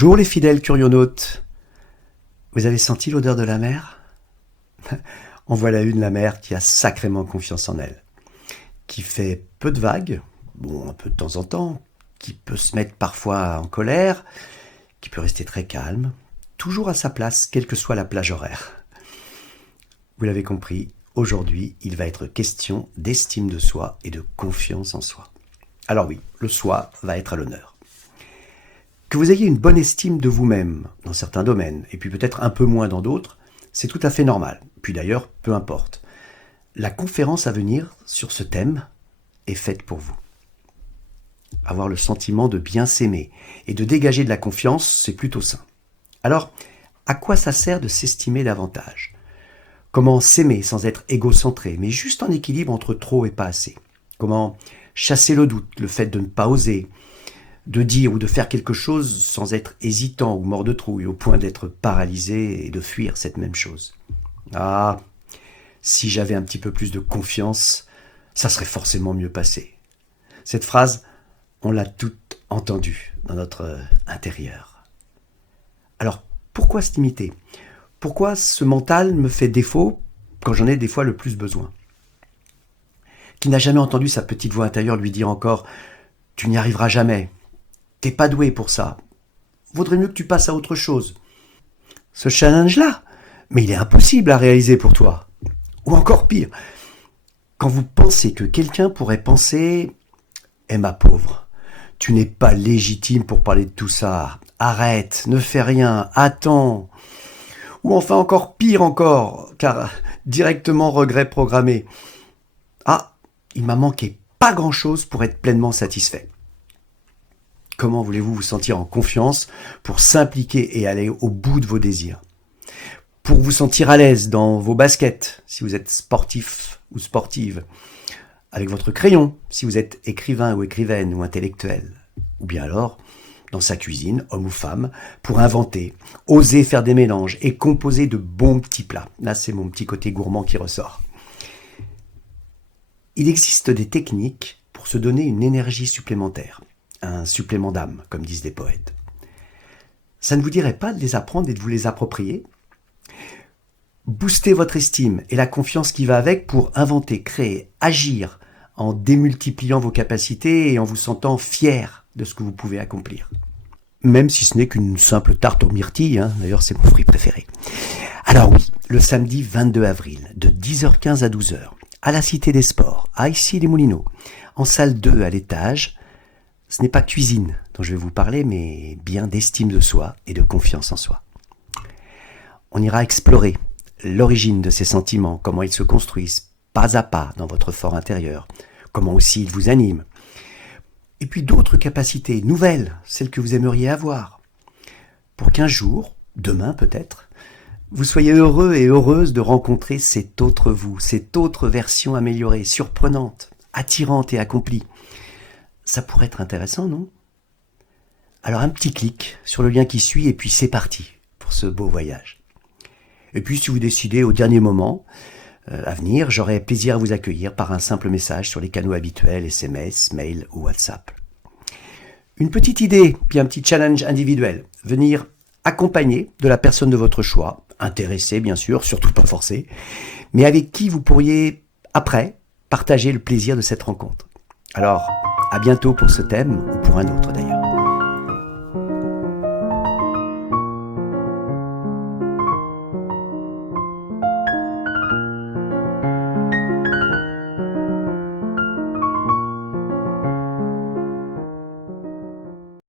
Bonjour les fidèles curionautes. Vous avez senti l'odeur de la mer? En voilà une, la mer qui a sacrément confiance en elle, qui fait peu de vagues, bon un peu de temps en temps, qui peut se mettre parfois en colère, qui peut rester très calme, toujours à sa place, quelle que soit la plage horaire. Vous l'avez compris, aujourd'hui il va être question d'estime de soi et de confiance en soi. Alors oui, le soi va être à l'honneur. Que vous ayez une bonne estime de vous-même dans certains domaines, et puis peut-être un peu moins dans d'autres, c'est tout à fait normal. Puis d'ailleurs, peu importe. La conférence à venir sur ce thème est faite pour vous. Avoir le sentiment de bien s'aimer et de dégager de la confiance, c'est plutôt sain. Alors, à quoi ça sert de s'estimer davantage? Comment s'aimer sans être égocentré, mais juste en équilibre entre trop et pas assez? Comment chasser le doute, le fait de ne pas oser, de dire ou de faire quelque chose sans être hésitant ou mort de trouille, au point d'être paralysé et de fuir cette même chose? Ah, si j'avais un petit peu plus de confiance, ça serait forcément mieux passé. Cette phrase, on l'a toute entendue dans notre intérieur. Alors, pourquoi se limiter? Pourquoi ce mental me fait défaut quand j'en ai des fois le plus besoin? Qui n'a jamais entendu sa petite voix intérieure lui dire encore « Tu n'y arriveras jamais, t'es pas doué pour ça, vaudrait mieux que tu passes à autre chose. Ce challenge-là, mais il est impossible à réaliser pour toi. » Ou encore pire, quand vous pensez que quelqu'un pourrait penser « Eh ma pauvre, tu n'es pas légitime pour parler de tout ça, arrête, ne fais rien, attends. » Ou enfin encore pire encore, car directement regret programmé. « Ah, il m'a manqué pas grand-chose pour être pleinement satisfait. » Comment voulez-vous vous sentir en confiance pour s'impliquer et aller au bout de vos désirs? Pour vous sentir à l'aise dans vos baskets, si vous êtes sportif ou sportive, avec votre crayon, si vous êtes écrivain ou écrivaine ou intellectuel, ou bien alors dans sa cuisine, homme ou femme, pour inventer, oser faire des mélanges et composer de bons petits plats. Là, c'est mon petit côté gourmand qui ressort. Il existe des techniques pour se donner une énergie supplémentaire, un supplément d'âme, comme disent les poètes. Ça ne vous dirait pas de les apprendre et de vous les approprier? Boostez votre estime et la confiance qui va avec pour inventer, créer, agir en démultipliant vos capacités et en vous sentant fier de ce que vous pouvez accomplir. Même si ce n'est qu'une simple tarte aux myrtilles, d'ailleurs c'est mon fruit préféré. Alors oui, le samedi 22 avril, de 10h15 à 12h, à la Cité des Sports, à Issy-les-Moulineaux, en salle 2 à l'étage, ce n'est pas cuisine dont je vais vous parler, mais bien d'estime de soi et de confiance en soi. On ira explorer l'origine de ces sentiments, comment ils se construisent pas à pas dans votre fort intérieur, comment aussi ils vous animent. Et puis d'autres capacités nouvelles, celles que vous aimeriez avoir, pour qu'un jour, demain peut-être, vous soyez heureux et heureuse de rencontrer cet autre vous, cette autre version améliorée, surprenante, attirante et accomplie. Ça pourrait être intéressant, non? Alors un petit clic sur le lien qui suit et puis c'est parti pour ce beau voyage. Et puis si vous décidez au dernier moment à venir, j'aurai plaisir à vous accueillir par un simple message sur les canaux habituels, SMS, mail ou WhatsApp. Une petite idée, puis un petit challenge individuel. Venir accompagné de la personne de votre choix, intéressé bien sûr, surtout pas forcé, mais avec qui vous pourriez, après, partager le plaisir de cette rencontre. Alors, à bientôt pour ce thème, ou pour un autre d'ailleurs.